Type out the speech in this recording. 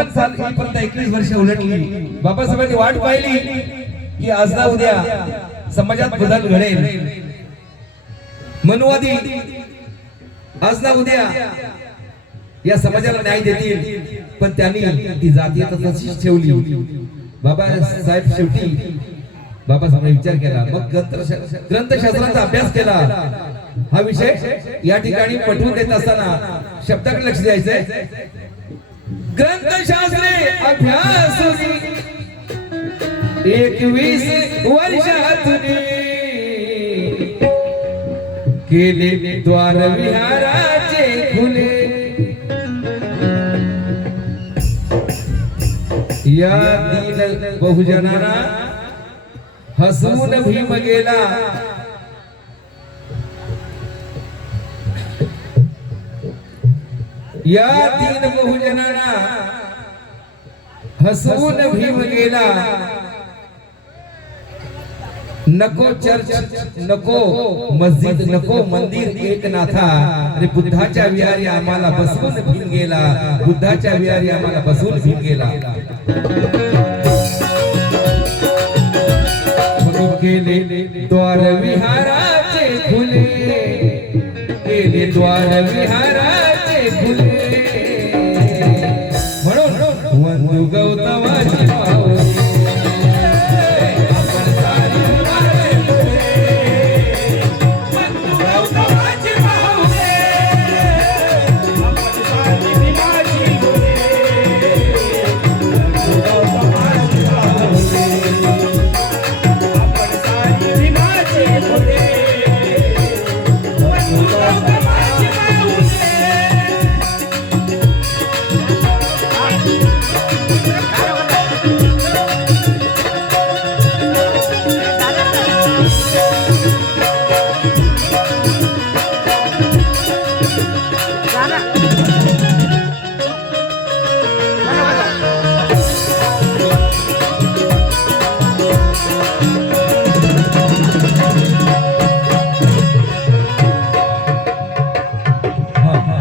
56 साल ही पर्यंत 21 वर्ष उलटली. बाबासाहेबांनी वाट पाहिली की आज ना उद्या समाजात बदल घडेल. मनुवादी आज ना उद्या या समाजाला न्याय देतील, पण त्यांनी ती जातीयता तशीच ठेवली. बाबासाहेब शेवटी बाबासाहेबांनी विचार केला, मग ग्रंथशास्त्राचा अभ्यास केला. हा विषय या ठिकाणी पटवून देत असताना शब्दाकडे लक्ष द्यायचंय. ग्रंथशास्त्रे अभ्यासुनी 21 वर्षातुनी केले द्वार विहाराचे खुले. या दीन बहुजनांना हसवून भीम गेला. या दीन बहुजनांना हसवून भीम गेला. नको चर्च, नको मस्जिद, नको मंदिर, एकनाथा. अरे बुद्धाच्या विहारी आम्हाला बसवून भीम गेला. बुद्धाच्या विहारी आम्हाला बसवून भीम गेला. केले द्वार विहाराचे खुले, केले द्वार विहाराचे खुले. म्हणून वंदू गौतमाची माऊली